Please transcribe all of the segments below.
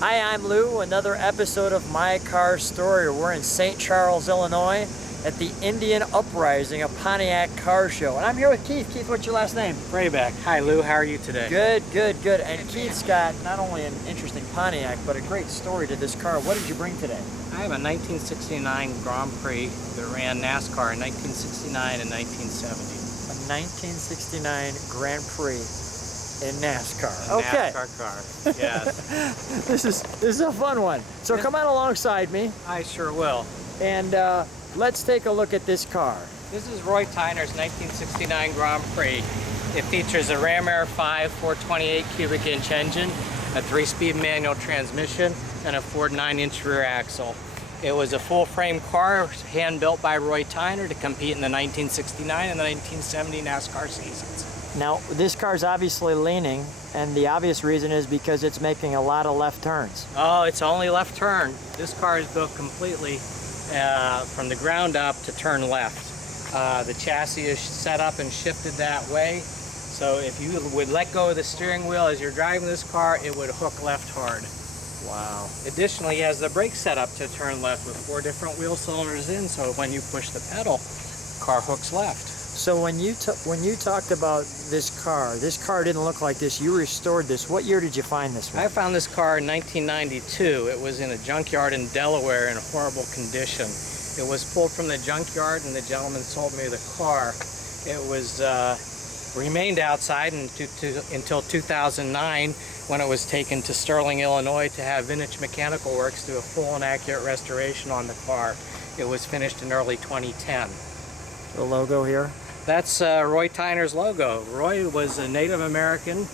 Hi, I'm Lou. Another episode of My Car Story. We're in St. Charles, Illinois at the Indian Uprising, a Pontiac car show. And I'm here with Keith. Keith, what's your last name? Vrabec. Hi Lou, how are you today? Good, good, good. And Keith's got not only an interesting Pontiac, but a great story to this car. What did you bring today? I have a 1969 Grand Prix that ran NASCAR in 1969 and 1970. A 1969 Grand Prix in NASCAR. Okay. NASCAR car, yes. This is a fun one. So come on alongside me. I sure will. And let's take a look at this car. This is Roy Tyner's 1969 Grand Prix. It features a Ram Air 5 428 cubic inch engine, a 3-speed manual transmission, and a Ford 9-inch rear axle. It was a full-frame car, hand-built by Roy Tyner to compete in the 1969 and the 1970 NASCAR seasons. Now, this car's obviously leaning, and the obvious reason is because it's making a lot of left turns. Oh, it's only left turn. This car is built completely from the ground up to turn left. The chassis is set up and shifted that way, so if you would let go of the steering wheel as you're driving this car, it would hook left hard. Wow. Additionally, he has the brake set up to turn left with 4 different wheel cylinders in, so when you push the pedal, the car hooks left. So when you talked about this car didn't look like this. You restored this. What year did you find this one? I found this car in 1992. It was in a junkyard in Delaware in horrible condition. It was pulled from the junkyard and the gentleman sold me the car. It was remained outside until 2009 when it was taken to Sterling, Illinois to have Vintage Mechanical Works do a full and accurate restoration on the car. It was finished in early 2010. The logo here? That's Roy Tyner's logo. Roy was a Native American.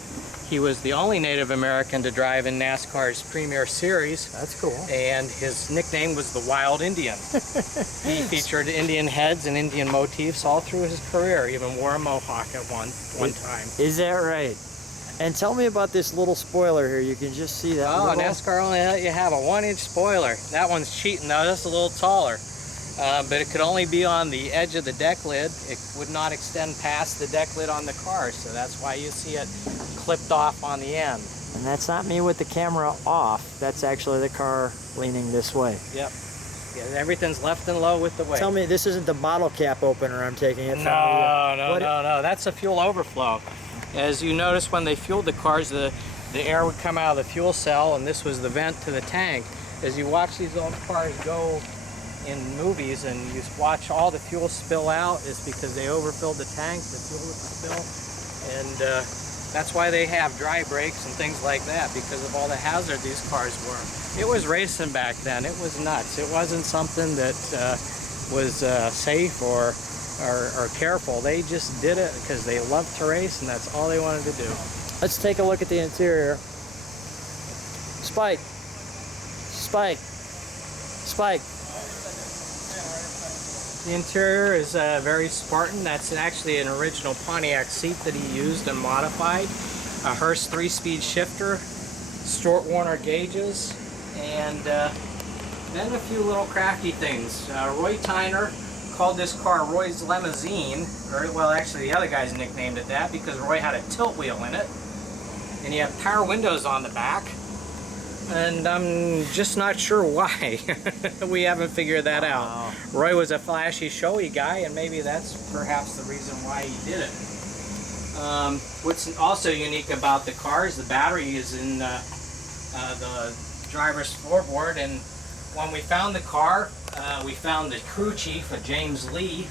He was the only Native American to drive in NASCAR's Premier Series. That's cool. And his nickname was the Wild Indian. He featured Indian heads and Indian motifs all through his career. Even wore a mohawk at one time. Is that right? And tell me about this little spoiler here. You can just see that. Oh, NASCAR only let you have a 1-inch spoiler. That one's cheating though. That's a little taller. But it could only be on the edge of the deck lid. It would not extend past the deck lid on the car, so that's why you see it clipped off on the end. And that's not me with the camera off. That's actually the car leaning this way. Yep. Yeah, everything's left and low with the weight. Tell me, this isn't the bottle cap opener I'm taking it from. No. That's a fuel overflow. As you notice, when they fueled the cars, the air would come out of the fuel cell, and this was the vent to the tank. As you watch these old cars go in movies and you watch all the fuel spill out, is because they overfilled the tank, the fuel would spill, and that's why they have dry brakes and things like that, because of all the hazard these cars were. It was racing back then. It was nuts. It wasn't something that was safe or careful. They just did it because they loved to race, and that's all they wanted to do. Let's take a look at the interior. Spike. Spike. Spike. The interior is very Spartan. That's actually an original Pontiac seat that he used and modified. A Hurst 3-speed shifter, Stuart Warner gauges, and then a few little crafty things. Roy Tyner called this car Roy's Limousine, or well, actually the other guys nicknamed it that because Roy had a tilt wheel in it, and he had power windows on the back. And I'm just not sure why. We haven't figured that out. Roy was a flashy, showy guy, and maybe that's perhaps the reason why he did it. What's also unique about the car is the battery is in the driver's floorboard, and when we found the car, we found the crew chief, James Lee,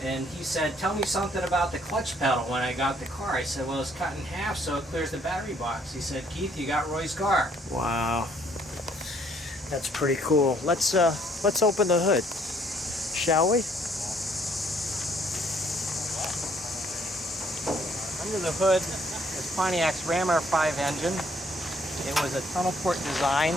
and he said, "Tell me something about the clutch pedal." When I got the car, I said, "Well, it's cut in half so it clears the battery box." He said, "Keith, you got Roy's car." Wow, that's pretty cool. Let's open the hood, shall we? Under the hood is Pontiac's Ram Air 5 engine. It was a tunnel port design.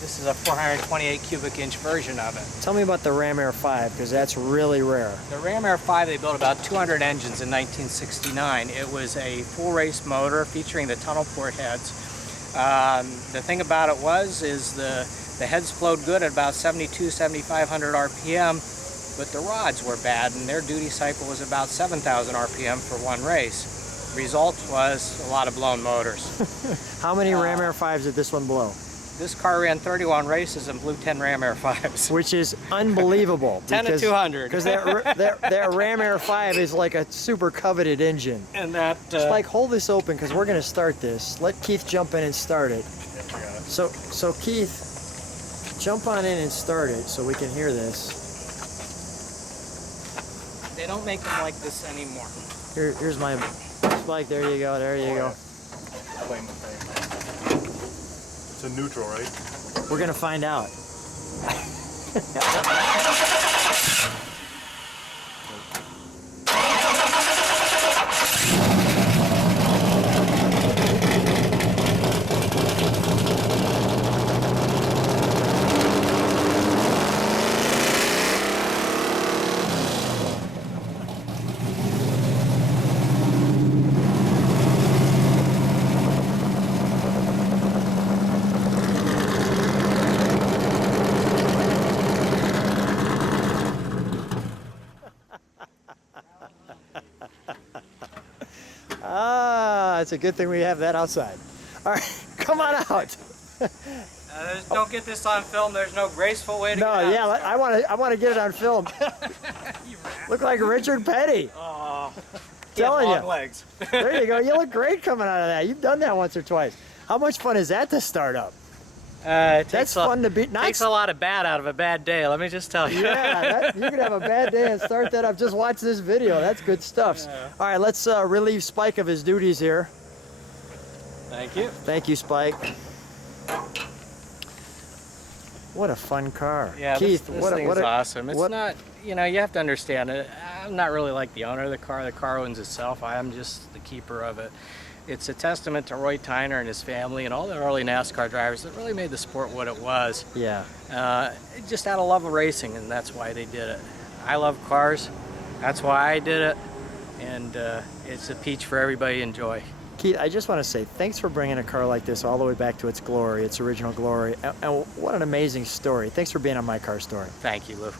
This is a 428 cubic inch version of it. Tell me about the Ram Air 5, because that's really rare. The Ram Air 5, they built about 200 engines in 1969. It was a full race motor featuring the tunnel port heads. The thing about it is the heads flowed good at about 7,500 RPM, but the rods were bad, and their duty cycle was about 7,000 RPM for one race. Result was a lot of blown motors. How many Ram Air 5s did this one blow? This car ran 31 races and blew 10 Ram Air 5s. Which is unbelievable. 10 to 200. Because that Ram Air 5 is like a super coveted engine. And that... Spike, hold this open because we're going to start this. Let Keith jump in and start it. So Keith, jump on in and start it so we can hear this. They don't make them like this anymore. Here's my Spike. There you go. There you go. It's a neutral, right? We're going to find out. It's a good thing we have that outside. All right, come on out. Don't get this on film. There's no graceful way to get out. No, yeah, I want to get it on film. Look like Richard Petty. Oh, telling you. long legs. There you go. You look great coming out of that. You've done that once or twice. How much fun is that to start up? That's fun to be. Takes a lot of bad out of a bad day. Let me just tell you. Yeah, you can have a bad day and start that up. Just watch this video. That's good stuff. Yeah. All right, let's relieve Spike of his duties here. Thank you. Thank you, Spike. What a fun car. Yeah, Keith, this thing's awesome. It's not, you know, you have to understand it. I'm not really like the owner of the car. The car owns itself. I am just the keeper of it. It's a testament to Roy Tyner and his family and all the early NASCAR drivers that really made the sport what it was. Yeah. Just out of love of racing, and that's why they did it. I love cars. That's why I did it. And it's a peach for everybody to enjoy. Keith, I just want to say thanks for bringing a car like this all the way back to its glory, its original glory. And what an amazing story. Thanks for being on My Car Story. Thank you, Lou.